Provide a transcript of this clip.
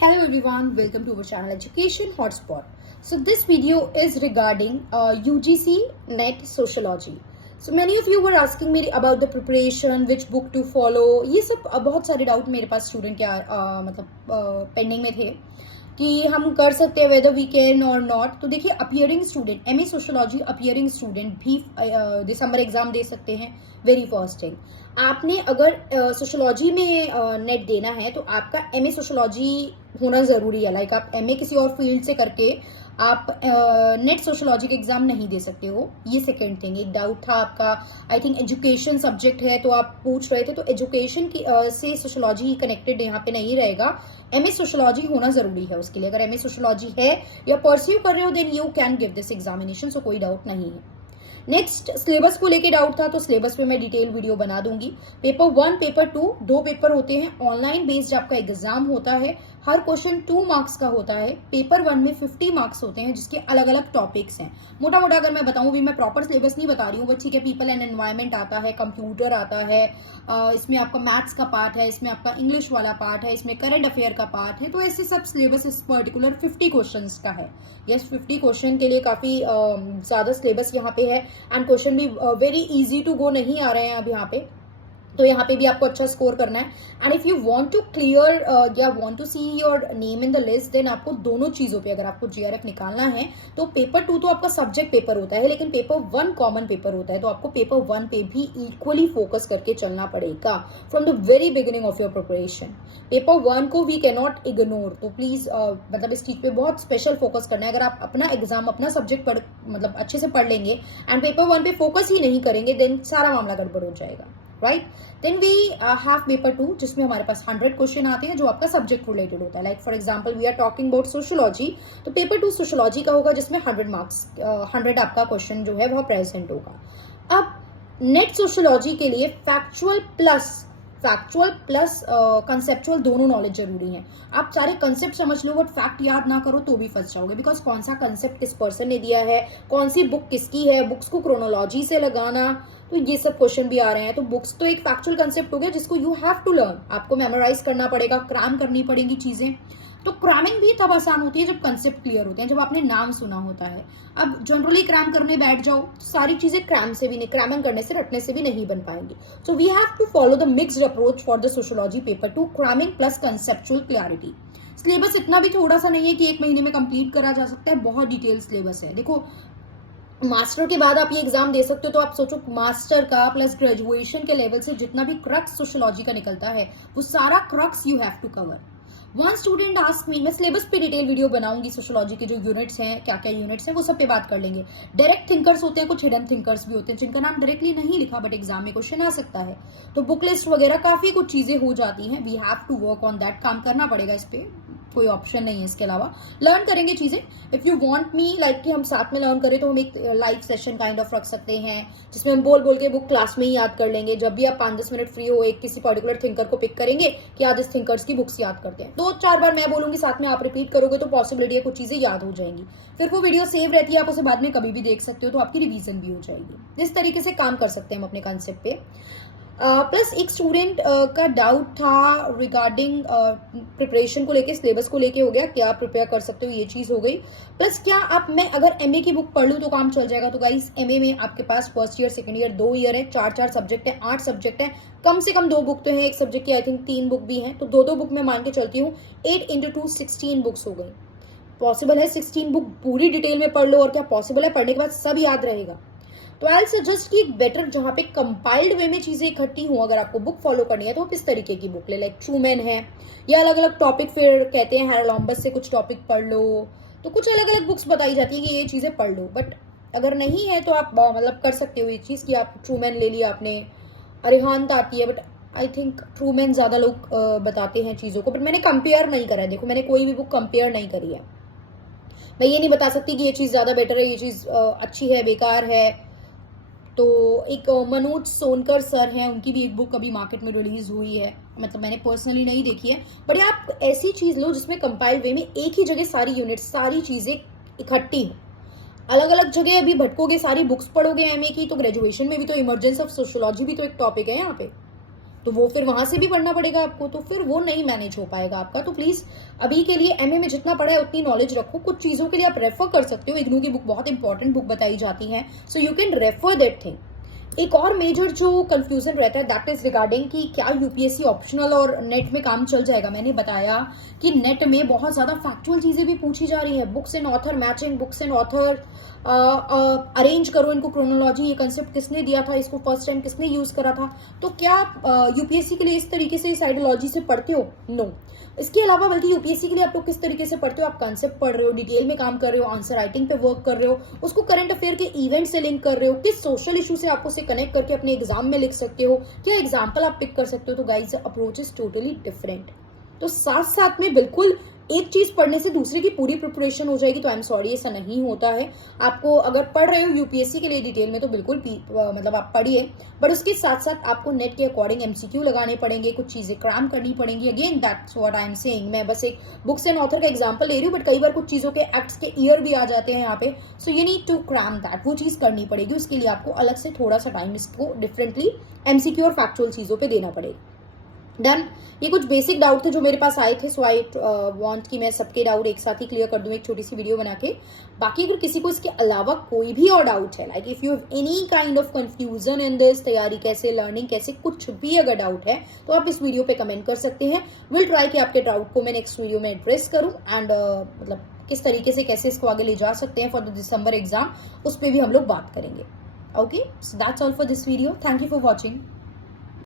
Hello everyone, welcome to our channel Education Hotspot. So this video is regarding UGC NET Sociology. So many of you were asking me about the preparation, which book to follow. ये सब बहुत सारे doubt मेरे पास student के मतलब pending में थे कि हम कर सकते हैं वेदर वी कैन और नॉट. तो देखिए appearing student MA sociology appearing student भी दिसंबर एग्जाम दे सकते हैं. वेरी फर्स्ट थिंग, आपने अगर सोशियोलॉजी में नेट देना है तो आपका एमए सोशियोलॉजी होना ज़रूरी है. लाइक आप एमए किसी और फील्ड से करके आप नेट सोशियोलॉजी का एग्जाम नहीं दे सकते हो. ये सेकेंड थिंग. एक डाउट था आपका, आई थिंक एजुकेशन सब्जेक्ट है तो आप पूछ रहे थे, तो एजुकेशन की से सोशियोलॉजी कनेक्टेड यहाँ पे नहीं रहेगा. एमए सोशियोलॉजी होना जरूरी है उसके लिए. अगर एमए सोशियोलॉजी है या परस्यू कर रहे हो then you can give this examination, so कोई डाउट नहीं है. नेक्स्ट सिलेबस को लेके डाउट था, तो सिलेबस पे मैं डिटेल वीडियो बना दूंगी. पेपर 1 पेपर 2 दो पेपर होते हैं. ऑनलाइन बेस्ड आपका एग्जाम होता है. हर क्वेश्चन 2 मार्क्स का होता है. पेपर 1 में 50 मार्क्स होते हैं जिसके अलग अलग टॉपिक्स हैं. मोटा मोटा अगर मैं बताऊं, भी मैं प्रॉपर सिलेबस नहीं बता रही हूँ, बट ठीक है, पीपल एंड एनवायरमेंट आता है, कंप्यूटर आता है, इसमें आपका मैथ्स का पार्ट है, इसमें आपका इंग्लिश वाला पार्ट है, इसमें करंट अफेयर का पार्ट है. तो ऐसे सब सिलेबस इस पर्टिकुलर 50 क्वेश्चन का है. यस, 50 क्वेश्चन के लिए काफी ज्यादा सिलेबस यहाँ पे है. एंड क्वेश्चन भी वेरी इजी टू गो नहीं आ रहे हैं अब यहाँ पे. तो यहाँ पे भी आपको अच्छा स्कोर करना है. And if you want to clear या want to see your name in the list, then आपको दोनों चीजों पे अगर आपको जीआरएफ निकालना है तो पेपर 2 तो आपका सब्जेक्ट पेपर होता है, लेकिन पेपर 1 कॉमन पेपर होता है. तो आपको पेपर 1 पे भी इक्वली फोकस करके चलना पड़ेगा from the very beginning of your preparation. Paper 1 को वी कैन नॉट इग्नोर. तो प्लीज मतलब इस चीज पे बहुत स्पेशल फोकस करना है. अगर आप अपना एग्जाम अपना सब्जेक्ट पढ़ मतलब अच्छे से पढ़ लेंगे एंड पेपर 1 पे फोकस ही नहीं करेंगे, देन सारा मामला गड़बड़ हो जाएगा. Right. Then we have paper 2 जिसमें हमारे पास 100 क्वेश्चन आते हैं जो आपका सब्जेक्ट रिलेटेड होता है. Like for example we are talking about sociology, तो पेपर 2 सोशियोलॉजी का होगा जिसमें 100 मार्क्स 100 आपका क्वेश्चन जो है वह प्रेजेंट होगा. अब नेट सोशियोलॉजी के लिए फैक्चुअल प्लस कंसेप्चुअल दोनों नॉलेज जरूरी है. आप सारे कंसेप्ट समझ लो बट फैक्ट याद ना करो तो भी फंस जाओगे. बिकॉज कौन सा कंसेप्ट किस पर्सन ने दिया है, कौन सी बुक किसकी है, बुक्स को क्रोनोलॉजी से लगाना, तो ये सब क्वेश्चन भी आ रहे हैं. तो बुक्स तो एक फैक्चुअल कंसेप्ट हो गया जिसको यू हैव टू लर्न. आपको मेमोराइज करना पड़ेगा, क्रैम करनी पड़ेंगी चीजें. तो क्रैमिंग भी तब आसान होती है जब कंसेप्ट क्लियर होते हैं, जब आपने नाम सुना होता है. अब जनरली क्रैम करने बैठ जाओ, सारी चीजें क्रैमिंग करने से रटने से भी नहीं बन पाएंगी. So we have to follow the mixed approach for the sociology paper 2, cramming plus conceptual clarity. Syllabus इतना भी थोड़ा सा नहीं है कि 1 महीने में कंप्लीट करा जा सकता है. बहुत डिटेल सिलेबस है. देखो, मास्टर के बाद आप ये एग्जाम दे सकते हो, तो आप सोचो मास्टर का प्लस ग्रेजुएशन के लेवल से जितना भी क्रक्स सोशियोलॉजी का निकलता है वो सारा crux you have to cover. One student ask me, मैं सिलेबस पे डिटेल वीडियो बनाऊंगी. सोशियोलॉजी के जो यूनिट्स हैं, क्या क्या यूनिट्स हैं, वो सब पे बात कर लेंगे. डायरेक्ट थिंकर्स होते हैं, कुछ हिडन थिंकर्स भी होते हैं जिनका नाम डायरेक्टली नहीं लिखा बट एग्जाम में क्वेश्चन आ सकता है. तो बुक लिस्ट वगैरह काफी कुछ चीजें हो जाती हैं. We have to work on that. काम करना पड़ेगा इस पे, कोई ऑप्शन नहीं है इसके अलावा. लर्न करेंगे चीजें. If you want me like कि हम साथ में लर्न करें तो हम एक लाइव सेशन काइंड ऑफ रख सकते हैं जिसमें हम बोल के बुक क्लास में ही याद कर लेंगे. जब भी आप 5-10 मिनट फ्री हो, एक किसी पर्टिकुलर थिंकर को पिक करेंगे कि आज इस थिंकर्स की बुक्स याद करते हैं. 2-4 बार मैं बोलूंगी, साथ में आप रिपीट करोगे तो पॉसिबिलिटी है कुछ चीजें याद हो जाएंगी. फिर वो वीडियो सेव रहती है, आप उसे बाद में कभी भी देख सकते हो, तो आपकी रिवीजन भी हो जाएगी. इस तरीके से काम कर सकते हैं हम अपने कॉन्सेप्ट पे. प्लस एक स्टूडेंट का डाउट था रिगार्डिंग प्रिपरेशन को लेके, सिलेबस को लेके हो गया, क्या प्रिपेयर कर सकते हो, ये चीज हो गई. प्लस क्या आप मैं अगर एमए की बुक पढ़ लूँ तो काम चल जाएगा. तो गाइस, एमए में आपके पास first year second year 2 year है, 4 सब्जेक्ट है, 8 सब्जेक्ट है, कम से कम 2 बुक तो है. एक सब्जेक्ट की आई थिंक 3 बुक भी हैं, तो 2 बुक में मान के चलती हूँ. 8 × 2 16 बुक्स हो गई. पॉसिबल है 16 बुक पूरी डिटेल में पढ़ लो, और क्या पॉसिबल है पढ़ने के बाद सब याद रहेगा. तो आई सजेस्ट कि बेटर जहाँ पे कंपाइल्ड वे में चीजें इकट्ठी हो, अगर आपको बुक फॉलो करनी है तो आप इस तरीके की बुक ले. लाइक ट्रूमैन है, या अलग अलग टॉपिक फिर कहते हैं हैरोलॉम्बस से कुछ टॉपिक पढ़ लो. तो कुछ अलग अलग बुक्स बताई जाती है कि ये चीजें पढ़ लो. बट अगर नहीं है तो आप मतलब कर सकते हो ये चीज कि आप ट्रूमैन ले लिया आपने. अरिहंत आती है बट आई थिंक ट्रूमैन ज्यादा लोग बताते हैं चीजों को, बट मैंने कंपेयर नहीं करा है. देखो, मैंने कोई भी बुक कंपेयर नहीं करी है. मैं ये नहीं बता सकती कि ये चीज ज्यादा बेटर है, ये चीज अच्छी है, बेकार है. तो एक मनोज सोनकर सर हैं, उनकी भी एक बुक अभी मार्केट में रिलीज हुई है, मतलब मैंने पर्सनली नहीं देखी है. बट आप ऐसी चीज लो जिसमें कंपाइल्ड वे में एक ही जगह सारी यूनिट, सारी चीजें इकट्ठी हो. अलग अलग जगह अभी भटकोगे, सारी बुक्स पढ़ोगे एमए की, तो ग्रेजुएशन में भी तो इमर्जेंस ऑफ सोशियोलॉजी भी तो एक टॉपिक है यहाँ पे. तो वो फिर वहां से भी पढ़ना पड़ेगा आपको, तो फिर वो नहीं मैनेज हो पाएगा आपका। तो प्लीज अभी के लिए एमए में जितना पढ़ा है उतनी नॉलेज रखो। कुछ चीजों के लिए आप रेफर कर सकते हो, इग्नू की बुक बहुत इंपॉर्टेंट बुक बताई जाती है, so you can refer that thing. एक और मेजर जो कंफ्यूजन रहता है दैट इज रिगार्डिंग कि क्या यूपीएससी ऑप्शनल और नेट में काम चल जाएगा। मैंने बताया कि नेट में बहुत ज्यादा फैक्चुअल चीजें भी पूछी जा रही है, books and author matching, books and author arrange करो इनको क्रोनोलॉजी, ये कंसेप्ट किसने दिया था, इसको फर्स्ट टाइम किसने यूज करा था। तो क्या यूपीएससी के लिए इस तरीके से इस आइडियोलॉजी से पढ़ते हो? नो। इसके अलावा बल्कि यूपीएससी के लिए आप लोग किस तरीके से पढ़ते हो, आप कंसेप्ट पढ़ रहे हो, डिटेल में काम कर रहे हो, आंसर राइटिंग पे वर्क कर रहे हो, उसको करंट अफेयर के इवेंट से लिंक कर रहे हो, किस सोशल इशू से आप उसे कनेक्ट करके अपने एग्जाम में लिख सकते हो, क्या एग्जाम्पल आप पिक कर सकते हो। तो guys approach is totally different. तो साथ साथ में बिल्कुल एक चीज पढ़ने से दूसरे की पूरी प्रिपरेशन हो जाएगी, तो आई एम सॉरी ऐसा नहीं होता है। आपको अगर पढ़ रहे हो यूपीएससी के लिए डिटेल में तो बिल्कुल मतलब आप पढ़िए, बट उसके साथ साथ आपको नेट के अकॉर्डिंग एमसीक्यू लगाने पड़ेंगे, कुछ चीजें क्रैम करनी पड़ेंगी। Again that's what I am saying. मैं बस एक बुक्स एंड ऑथर का एग्जांपल ले रही हूँ, बट कई बार कुछ चीजों के एक्ट्स के ईयर भी आ जाते हैं यहाँ पे, so you need to cram that, वो चीज करनी पड़ेगी। उसके लिए आपको अलग से थोड़ा सा टाइम इसको डिफरेंटली एमसीक्यू और फैक्चुअल चीजों पर देना पड़ेगा। डन। ये कुछ बेसिक डाउट थे जो मेरे पास आए थे, सो आई वांट कि मैं सबके डाउट एक साथ ही क्लियर कर दूं एक छोटी सी वीडियो बना के। बाकी अगर किसी को इसके अलावा कोई भी और डाउट है, like if you have any kind of confusion in this, तैयारी कैसे, लर्निंग कैसे, कुछ भी अगर डाउट है तो आप इस वीडियो पे कमेंट कर सकते हैं। विल ट्राई कि आपके डाउट को मैं नेक्स्ट वीडियो में एड्रेस करूँ एंड मतलब किस तरीके से कैसे इसको आगे ले जा सकते हैं फॉर द दिसंबर एग्जाम, उस पर भी हम लोग बात करेंगे। Okay, so that's all for this video. Thank you for watching.